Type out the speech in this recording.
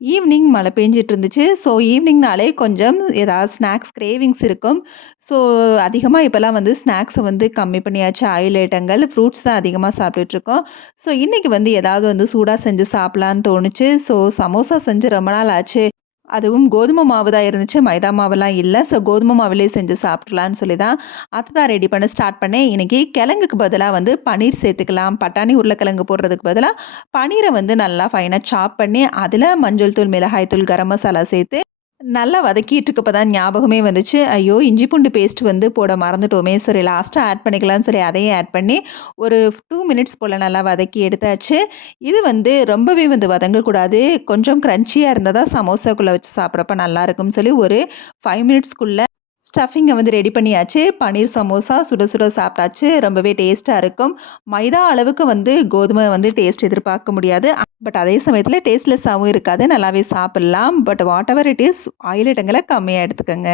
Evening மழை பெஞ்சிட்டு இருந்துச்சு. ஸோ ஈவினிங்னாலே கொஞ்சம் ஏதாவது ஸ்நாக்ஸ் கிரேவிங்ஸ் இருக்கும். ஸோ அதிகமா இப்பலாம் வந்து ஸ்நாக்ஸ வந்து கம்மி பண்ணியாச்சு. ஆயில் ஐட்டங்கள், ஃப்ரூட்ஸ் தான் அதிகமா சாப்பிட்டுட்ருக்கோம். ஸோ இன்னைக்கு வந்து ஏதாவது வந்து சூடா செஞ்சு சாப்பிடலான்னு தோணுச்சு. ஸோ சமோசா செஞ்சு ரொம்ப நாள் ஆச்சு. அதுவும் கோதுமை மாவு தான் இருந்துச்சு. மைதா மாவெல்லாம் இல்ல. ஸோ கோதுமை மாவுலயே செஞ்சு சாப்பிட்றலான்னு சொல்லி தான் அதுதான் ரெடி பண்ண ஸ்டார்ட் பண்ணேன். இன்னைக்கு கிழங்குக்கு பதிலா வந்து பன்னீர் சேர்த்துக்கலாம். பட்டாணி, உருளைக்கிழங்கு போடுறதுக்கு பதிலா பன்னீர வந்து நல்லா ஃபைனா சாப் பண்ணி, அதில மஞ்சள் தூள், மிளகாய் தூள், கரம் மசாலா சேர்த்து நல்லா வதக்கிட்டு இருக்கப்ப தான் ஞாபகமே வந்துச்சு. ஐயோ! இஞ்சி பூண்டு பேஸ்ட் வந்து போட மறந்துட்டோமே! சரி லாஸ்ட்டா ஆட் பண்ணிக்கலான்னு சொல்லி அதையும் ஆட் பண்ணி, ஒரு 2 மினிட்ஸ் போல நல்லா வதக்கி எடுத்தாச்சு. இது வந்து ரொம்பவே வந்து வதங்கக்கூடாது. கொஞ்சம் கிரன்ச்சியா இருந்தா தான் சமோசாக்குள்ள வச்சு சாப்பிட்றப்ப நல்லாருக்கும்னு சொல்லி ஒரு 5 மினிட்ஸ்க்குள்ள ஸ்டஃபிங்க வந்து ரெடி பண்ணியாச்சு. பன்னீர் சமோசா சுட சுட சாப்பிட்டாச்சு. ரொம்பவே டேஸ்ட்டா இருக்கும். மைதா அளவுக்கு வந்து கோதுமை வந்து டேஸ்ட் எதிர்பார்க்க முடியாது. பட் அதே சமயத்தில டேஸ்ட்லெஸ்ஸாவும் இருக்காது. நல்லாவே சாப்பிடலாம். But whatever it is oil ஐட்டங்கள கம்மியா எடுத்துக்கங்க.